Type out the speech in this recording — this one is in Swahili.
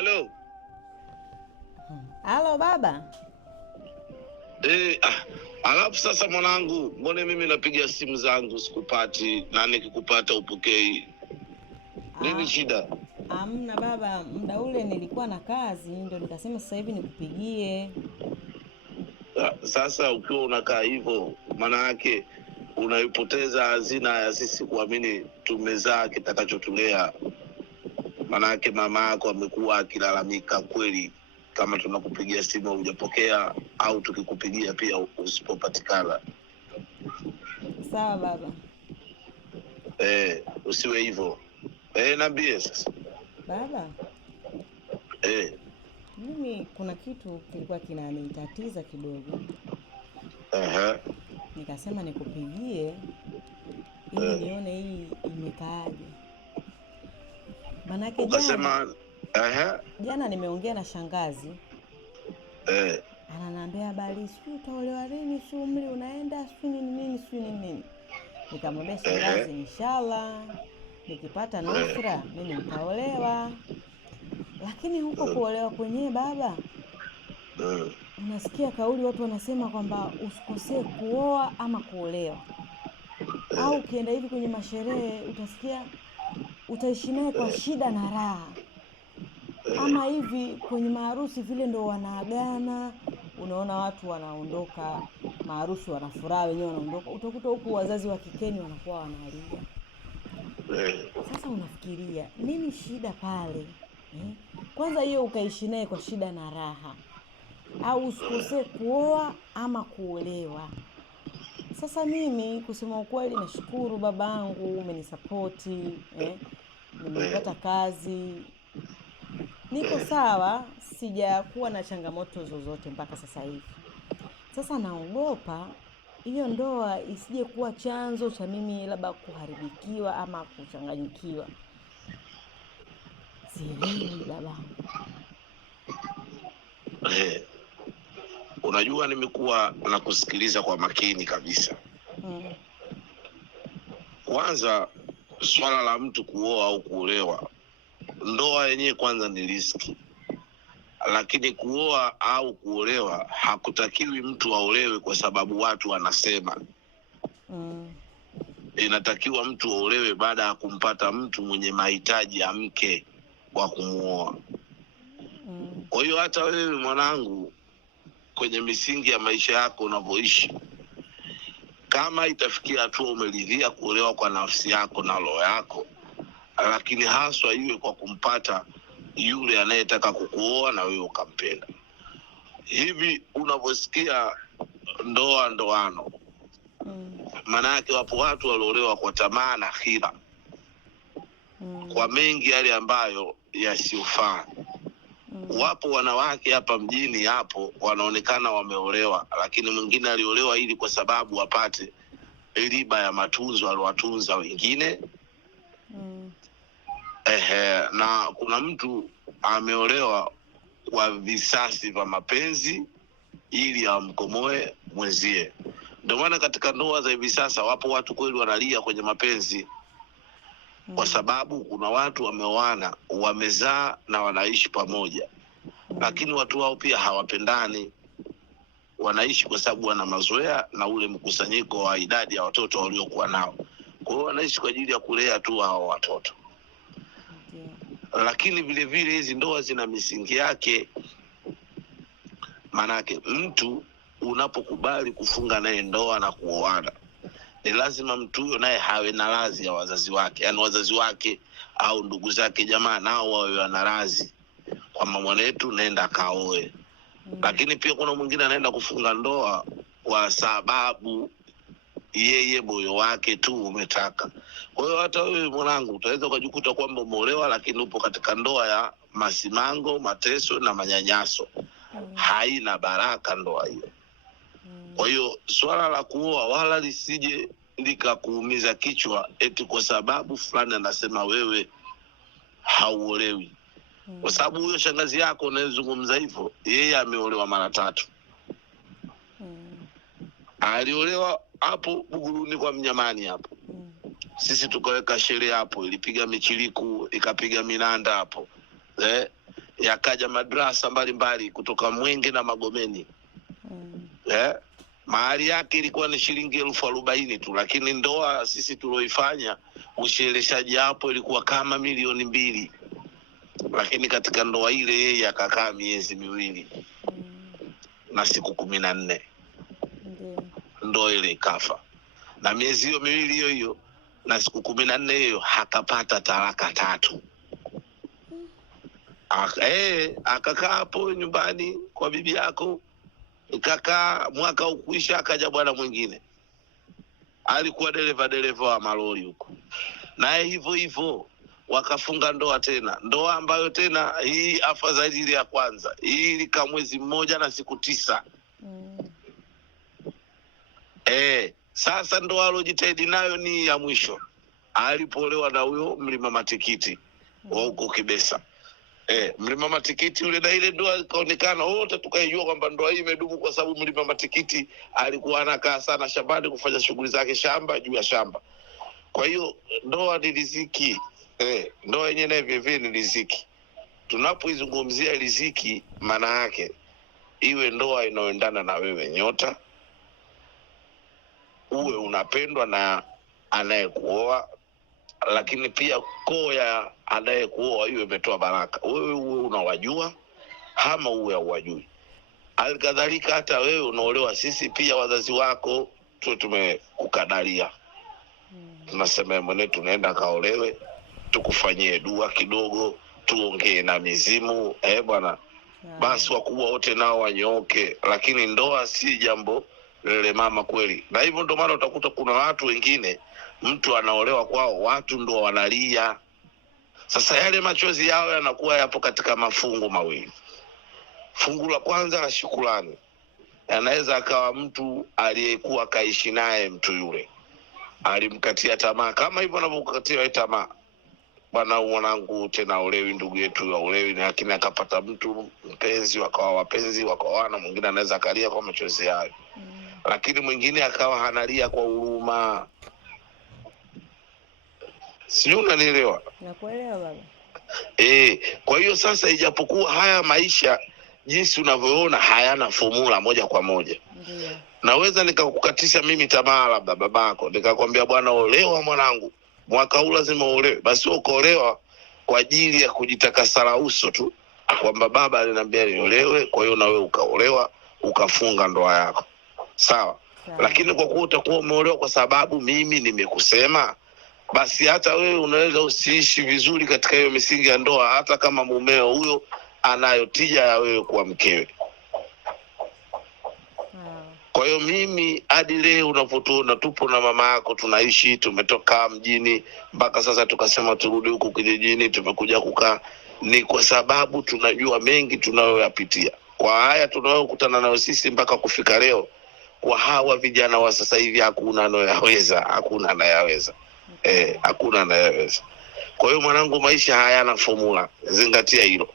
Halo. Halo baba. Alafu sasa mwanangu, mbona mimi napiga simu zangu sikupati, na nikikupata upokei? Nini shida? Amna baba, muda ule nilikuwa na kazi, ndio nikasema sasa hivi nikupigie. Sasa ukiwa unakaa hivyo, maana yake unaipoteza hazina ya sisi kuamini tumezaa kitakachotulea. Maana yake mama yako amekuwa akilalamika kweli, kama tunakupigia simu hujapokea, au tukikupigia pia usipopatikana. Sawa baba. Usiwe hivyo. Niambie sasa. Baba. Mimi kuna kitu kilikuwa kinanitatiza kidogo. Nikasema nikupigie ili nione hii imekaaje. Manake jana nimeongea na shangazi. Ananiambia habari, sio utaolewa lini, sio umri unaenda, sio nini. Nikamwambia shangazi, inshallah nikipata nusra mimi nitaolewa. Lakini huko kuolewa kwenyewe baba, unasikia kauli watu wanasema kwamba usikosee kuoa ama kuolewa. Au ukienda hivi kwenye masherehe utasikia utaishi naye kwa shida na raha. Ama hivi kwenye maharusi vile ndo wanaagana, unaona watu wanaondoka, maharusi wanafurahi wenyewe wanaondoka. Utakuta huku wazazi wa kikeni wanakuwa wanalia. Sasa unafikiria nini shida pale? Kwanza hiyo ukaishi naye kwa shida na raha, au usikose kuoa ama kuolewa. Sasa mimi kusema ukweli nashukuru babangu umenisapoti, nimepata kazi, niko sawa, sijakuwa na changamoto zozote mpaka sasa hivi. Sasa naogopa hiyo ndoa isije kuwa chanzo cha mimi labda kuharibikiwa ama kuchanganyikiwa. Sielewi babangu. Unajua nimekuwa nakusikiliza kwa makini kabisa. Kwanza swala la mtu kuoa au kuolewa, ndoa yenyewe kwanza ni riski. Lakini kuoa au kuolewa hakutakiwi mtu aolewe kwa sababu watu wanasema. Inatakiwa mtu aolewe baada ya kumpata mtu mwenye mahitaji ya mke wa kumuoa. Kwa hiyo hata wewe mwanangu, kwenye misingi ya maisha yako unavyoishi, kama itafikia hatua umeridhia kuolewa kwa nafsi yako na roho yako, lakini haswa iwe kwa kumpata yule anayetaka kukuoa na wewe ukampenda. Hivi unavyosikia ndoano, maana yake wapo watu waliolewa kwa tamaa na hila, kwa mengi yale ambayo yasiyofaa. Wapo wanawake hapa mjini hapo wanaonekana wameolewa, lakini mwingine aliolewa ili kwa sababu apate riba ya matunzo aliwatunza wengine. Na kuna mtu ameolewa kwa visasi vya mapenzi ili amkomoe mwenzie. Ndio maana katika ndoa za hivi sasa wapo watu kweli wanalia kwenye mapenzi, kwa sababu kuna watu wameoana, wamezaa na wanaishi pamoja, lakini watu wao pia hawapendani. Wanaishi kwa sababu wana mazoea na ule mkusanyiko wa idadi ya watoto waliokuwa nao. Kwa hiyo wanaishi kwa ajili ya kulea tu hao watoto. Lakini vile vile hizi ndoa zina misingi yake. Manake mtu unapokubali kufunga naye ndoa na kuoana, ni lazima mtu huyo naye hawe na radhi ya wazazi wake. Yaani wazazi wake au ndugu zake jamaa nao wawe wana radhi kwamba mwanetu nenda kaoe. Lakini pia kuna mwingine anaenda kufunga ndoa kwa sababu yeye moyo wake tu umetaka. Kwa hiyo hata wewe mwanangu utaweza kujikuta kwamba umeolewa lakini upo katika ndoa ya masimango, mateso na manyanyaso. Haina baraka ndoa hiyo. Kwa hiyo swala la kuoa wala lisije likakuumiza kichwa eti kwa sababu fulani anasema wewe hauolewi. Kwa sababu huyo shangazi yako unayezungumza hivyo, yeye ameolewa mara 3. Aliolewa hapo Buguruni kwa Mnyamani hapo. Sisi tukaweka sherehe hapo, ilipiga michiliku, ikapiga minanda hapo. yakaja madrasa mbalimbali kutoka Mwenge na Magomeni. Mahali yake ilikuwa ni shilingi 40,000 tu, lakini ndoa sisi tulioifanya ushereheshaji hapo ilikuwa kama 2,000,000. Lakini katika ndoa ile yeye akakaa miezi 2 na siku 14. Ndoa ile ikafa. Na miezi hiyo 2 hiyo na siku 14 hiyo akapata talaka 3. Akakaa hapo nyumbani kwa bibi yako, ikakaa mwaka ukuisha, akaja bwana mwingine alikuwa dereva wa malori huko, naye hivyo hivyo wakafunga ndoa tena, ndoa ambayo tena hii afadhali ile ya kwanza, hii ilika mwezi 1 na siku 9. Sasa ndoa alojitahidi nayo ni ya mwisho alipolewa na huyo Mlima Matikiti wa huko Kibesa. Mlima Matikiti ule, na ile ndoa ikaonekana wote tukaijua kwamba ndoa hii imedumu kwa sababu Mlima Matikiti alikuwa anakaa sana shambani kufanya shughuli zake shamba juu ya shamba. Kwa hiyo ndoa ni riziki. Ndoa yenyewe vivyo ni riziki. Tunapoizungumzia riziki, maana yake iwe ndoa inayoendana na wewe nyota, uwe unapendwa na anayekuoa, lakini pia koo ya anayekuoa iwe imetoa baraka. Wewe uwe unawajua ama uwe hauwajui. Alikadhalika hata wewe unaolewa, sisi pia wazazi wako tumekukadaria. Tunasema mwenetu tunaenda kaolewe, tukufanyie dua kidogo, tuongee na mizimu, bwana. Basi wakubwa wote nao wanyooke, lakini ndoa si jambo lele mama kweli. Na hivyo ndio maana utakuta kuna watu wengine mtu anaolewa kwao watu ndo wanalia. Sasa yale machozi yao yanakuwa yapo katika mafungu mawili. Fungu la kwanza la shukrani, yanaweza akawa mtu aliyekuwa kaishi naye mtu yule alimkatia tamaa, kama hivyo anavyokatia tamaa, bwana mwanangu tena olewi, ndugu yetu olewi, lakini akapata mtu mpenzi, wakawa wapenzi, wakaoana. Mwingine anaweza akalia kwa machozi hayo, lakini mwingine akawa hanalia kwa huruma. Sio, unanielewa? Nakuelewa baba. Kwa hiyo sasa, ijapokuwa haya maisha jinsi unavyoona hayana formula moja kwa moja. Ndiyo. Naweza nikakukatisha mimi tamaa, labda babako nikakwambia bwana olewa mwanangu, mwaka huu lazima uolewe. Basi ukaolewa kwa ajili ya kujitakasa uso tu, kwamba baba aliniambia niolewe, kwa hiyo na wewe ukaolewa, ukafunga ndoa yako. Sawa. Lakini kwa kuwa utakuwa umeolewa kwa sababu mimi nimekusema, basi hata wewe unaweza usiishi vizuri katika hiyo misingi ya ndoa, hata kama mumeo huyo anayo tija ya wewe kuwa mkewe. Kwa hiyo mimi hadi leo unapotuona tupo na mama yako tunaishi, tumetoka mjini mpaka sasa tukasema turudi huko kijijini, tumekuja kukaa, ni kwa sababu tunajua mengi tunayoyapitia. Kwa haya tunayokutana nayo sisi mpaka kufika leo, kwa hawa vijana wa sasa hivi hakuna anayeweza, hakuna anayeweza. Hakuna anayeweza. Kwa hiyo mwanangu, maisha hayana formula, zingatia hilo.